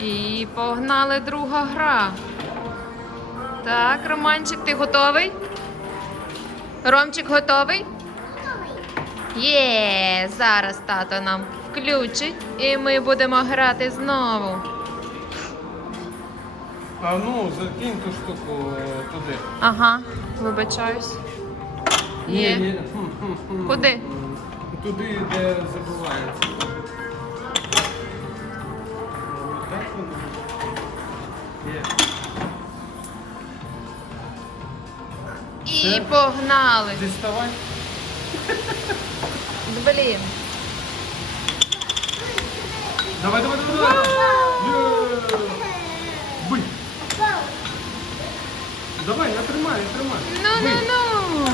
І погнали друга гра. Так, Романчик, ти готовий? Ромчик готовий? Готовий. Є, зараз тато нам включить і ми будемо грати знову. А ну, закинь ту штуку е, туди. Ага, вибачаюсь. Є. Ні, ні. Куди? Туди, де забувається. І погнали. Діставай. Блін. Давай, давай, давай, давай. Бий. Давай, я тримаю, я тримаю. Ну, ну, Бий. ну.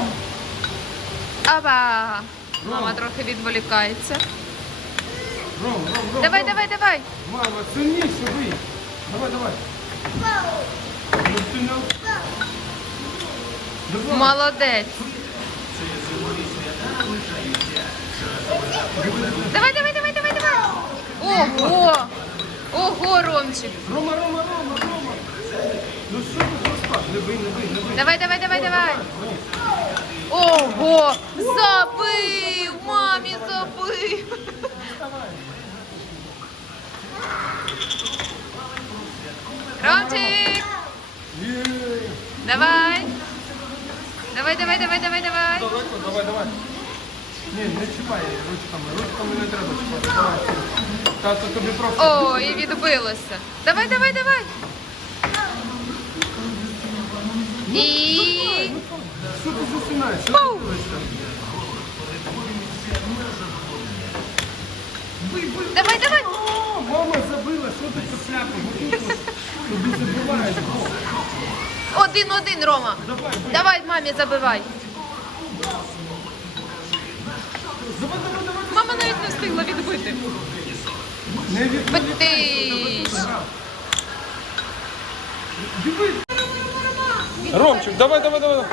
Аба. Мама трохи відволікається. Ром, Ром, Ром. Давай, Ром. Давай. Мама, сильніше бий. Давай, давай. Ну. Давай. Молодець. Давай, давай, давай, давай, давай. Ого! Ого, Ромчик. Рома, Рома, Рома, Рома. Ну що ти просто? Не бий, не бий, не бий. Давай, давай, давай, давай. Ого! Забив! Мамі Ромчик! Є. Давай! Давай, давай, давай, давай, давай! Давай, давай. Ні, не чіпай ручками. Ручками не треба чіпати. Давай. Тато тобі просто. О, і відбилося. Давай, давай, давай. І Що ти засинаєш? Що ти дивишся? Давай, давай. Мама забила, що ти посляпав? Тобі забивають. Один-один, Рома. Давай. Давай, мамі забивай. Давай, давай, давай. Мама навіть не встигла відбити. Не. Дивись. Ромчик, давай, давай, давай.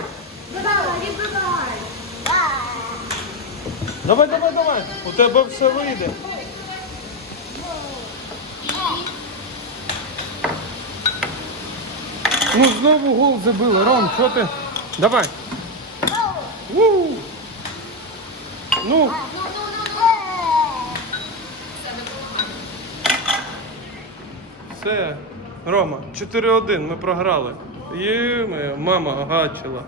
Давай, давай, давай. У тебе все вийде. Ну знову гол забили. Ром, що ти? Давай. У. Ну. Все. Рома, 4-1 ми програли. Є, моя мама гачила.